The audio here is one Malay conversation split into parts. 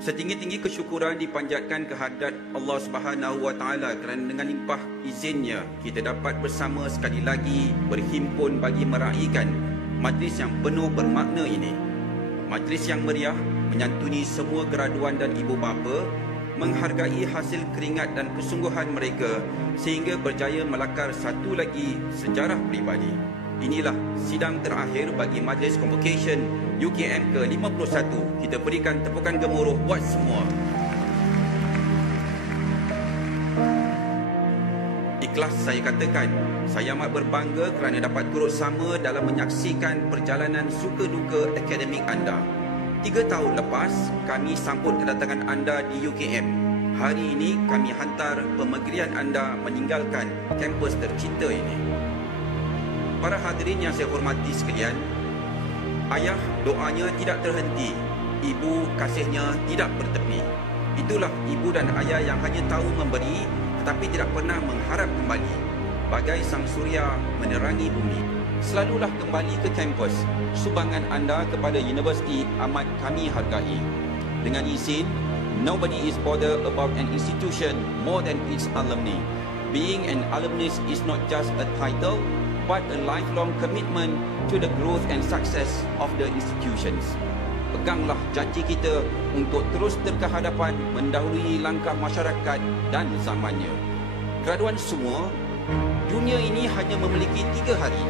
Setinggi-tinggi kesyukuran dipanjatkan kehadrat Allah Subhanahu wa Taala kerana dengan limpah izinnya kita dapat bersama sekali lagi berhimpun bagi meraihkan majlis yang penuh bermakna ini. Majlis yang meriah menyantuni semua graduan dan ibu bapa, menghargai hasil keringat dan kesungguhan mereka sehingga berjaya melakar satu lagi sejarah peribadi. Inilah sidang terakhir bagi Majlis Convocation UKM ke-51. Kita berikan tepukan gemuruh buat semua. Ikhlas saya katakan, saya amat berbangga kerana dapat turut sama dalam menyaksikan perjalanan suka duka akademik anda. 3 tahun lepas, kami sambut kedatangan anda di UKM. Hari ini kami hantar pemegirian anda meninggalkan kampus tercinta ini. Para hadirin yang saya hormati sekalian, ayah doanya tidak terhenti, ibu kasihnya tidak bertepi. Itulah ibu dan ayah yang hanya tahu memberi tetapi tidak pernah mengharap kembali. Bagai sang surya menerangi bumi, selalulah kembali ke kampus. Sumbangan anda kepada universiti amat kami hargai. Dengan izin, nobody is bothered about an institution more than its alumni. Being an alumnus is not just a title, but a lifelong commitment to the growth and success of the institutions. Peganglah janji kita untuk terus terkehadapan mendahului langkah masyarakat dan zamannya. Graduan semua, dunia ini hanya memiliki 3 hari.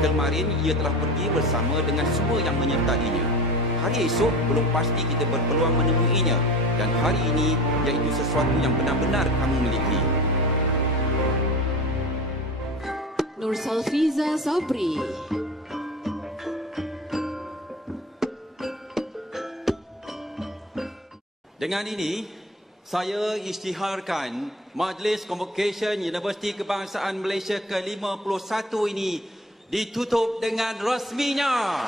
Kemarin ia telah pergi bersama dengan semua yang menyertainya. Hari esok belum pasti kita berpeluang menemuinya, dan hari ini iaitu sesuatu yang benar-benar kamu miliki. Nur Salfiza Sabri. Dengan ini, saya isytiharkan Majlis Convocation Universiti Kebangsaan Malaysia ke-51 ini ditutup dengan rasminya.